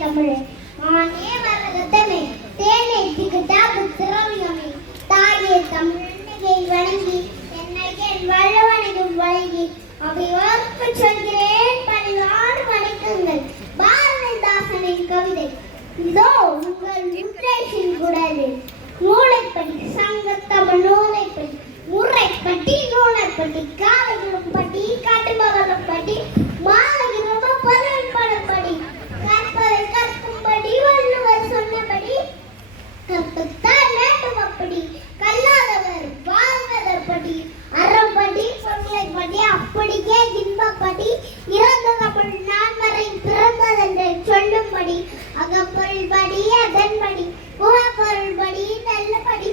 தமிழே ஆனே வரகத்தமே தேனை திகட்டா புத்திரவியமே தாயே தமிழை வணங்கி என்னை என் வல்லவனையும் வழங்கி அவை ஓர்ப்பு சொல்கிறேன் பணிவான வணக்கங்கள். பாரதிதாசனின் கவிதை இதோ உங்கள் லிட்ரேஷன் குடலில் நூலைப்படி சங்கத்தமிழ் நூலைப்படி முறைப்பட்டி நூலைப்படி காலங்களும் பட்டி காட்டுமகளும் பட்டி மாலைகளும் பலன்படி கற்பதை கற்கும்படி வள்ளுவர் சொன்னபடி கற்பத்தான் வேண்டும் அப்படி கல்லாதவர் வாழ்வதற்படி அறம்படி சொல்லைப்படி அப்படியே இன்பப்படி இறந்த தமிழ் நான்மறை பிறந்ததென்று சொல்லும்படி அகப்பொருள்படி அதன்படி முகப்பொருள்படி நல்லபடி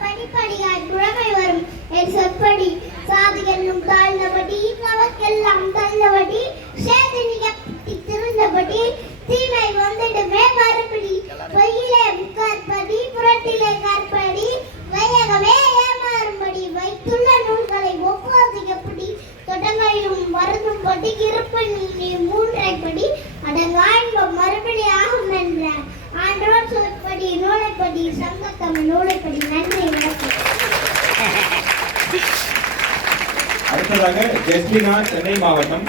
படிப்படியாய் புழமை வரும் என் சொற்படி சாதி என்னும் தாழ்ந்தபடி நமக்கெல்லாம் தள்ளபடி சேதனியப்பட்டி திருந்தபடி தீமை வந்துடுமே மறுபடி பொய்யிலே கற்படி புரட்டிலே கற்படி வையகமே ஏமாறும்படி வைத்துள்ள நூல்களை ஒப்புவதைப்படி தொடங்கையும் மருந்தும்படி இருப்பு நீ மூன்றைப்படி அடங்காய்ந்த மறுபடி ஆகும் என்ற ஆண்டவர் சொற்படி நூலைப்படி சங்கத்தமிழ் நூலைப்படி. நன்றி. அடுத்ததாக ஜெஸ்டினா சென்னை மாவட்டம்.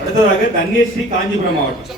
அடுத்ததாக தன்யஸ்ரீ காஞ்சிபுரம் மாவட்டம்.